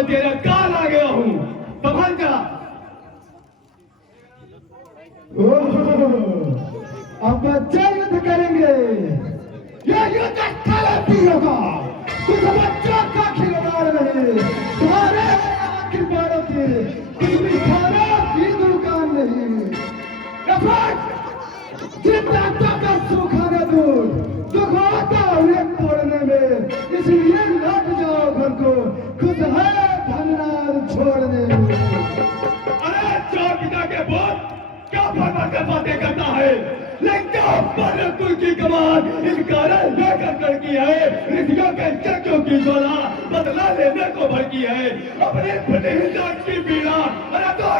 मैं तेरा काल आ गया हूँ, संभल जा। अब बच्चे युद्ध करेंगे, ये युद्ध अठारह पीढ़ियों का, कुछ बच्चों का खिलवाड़ नहीं, तुम्हारे आखिर बारों की कुछ भी खाना की दुकान नहीं। जितना ताकत सूखा न दूध दुख होता उन्हें तोड़ने में, इसलिए लौट जाओ घर को, खुद है धनराज छोड़ने में। अरे चौकिदा के बोल क्या फरमाकर बातें करता है, लंका पर कुल की कमान इस कारण लेकर करकी है, ऋषियों के यज्ञों की ज्वाला बदला लेने को भड़की है, अपने प्रतिहिंसा की पीड़ा। अरे तो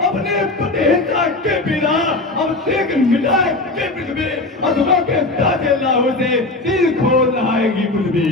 अपने प्रतिहिंसा के पीड़ा अब देख मिटाए के पृथ्वी, अधरों के ताजे लाहू से दिल खोल नहाएगी पृथ्वी।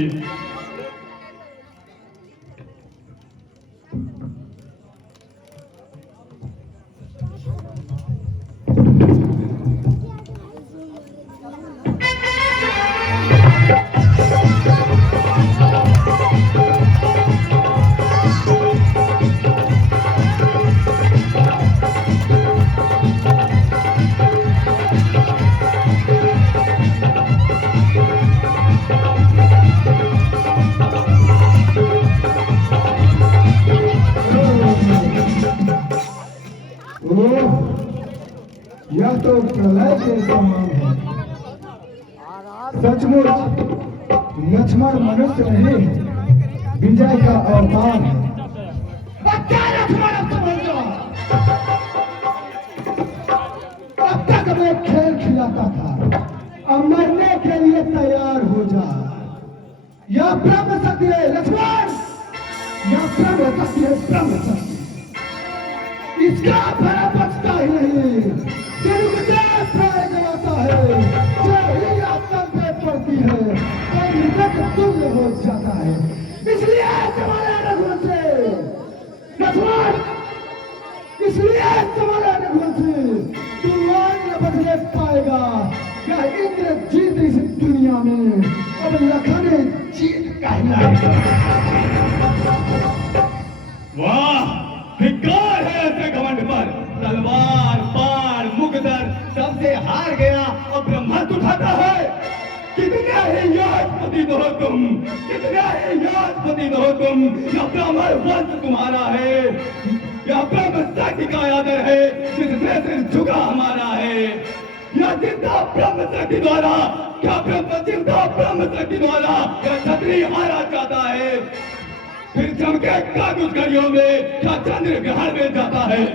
यह तो प्रलय के समान है। सचमुच लक्ष्मण मनुष्य नहीं, विजय का अवतार है। बच्चा लक्ष्मण समझ जाओ, अब तक मैं खेल खिलाता था, अब मरने के लिए तैयार हो जा। यह ब्रह्म सत्य है लक्ष्मण, यह ब्रह्म सत्य है, ब्रह्म सत्य। इसका भरा बचता ही नहीं, प्राय जलाता है, जो ही आतंक में पड़ती है और मृतक तुल्य हो जाता है। इसलिए तुम्हारे रघुवंशी लक्ष्मण, इसलिए तुम्हारे रघुवंशी तू न बदले पाएगा। क्या इंद्रजीत इस दुनिया में अब लखन जीत कहलाएगा। वाह, धिक्कार है ऐसे घमंड पर, तलवार बाण मुकदर सबसे हार गया और ब्रह्मास्त्र उठाता है। कितने ही यादपति हो तुम, कितने ही यादपति हो तुम, यह ब्राह्मण वंश तुम्हारा है, यह ब्रह्म शक्ति का आदर है, जिससे सिर झुका हमारा है। यह जिंदा ब्रह्म शक्ति द्वारा, क्या ब्रह्म जिंदा ब्रह्म शक्ति द्वारा यह क्षत्रिय हारा चाहता है। फिर चमके काकुच घड़ियों में क्या चंद्र ग्रहण में जाता है।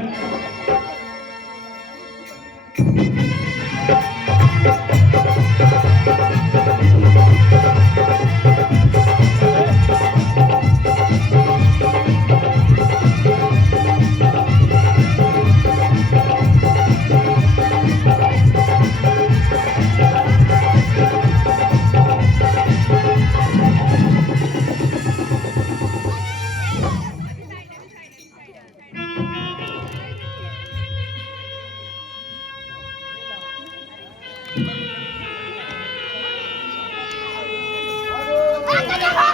Hadi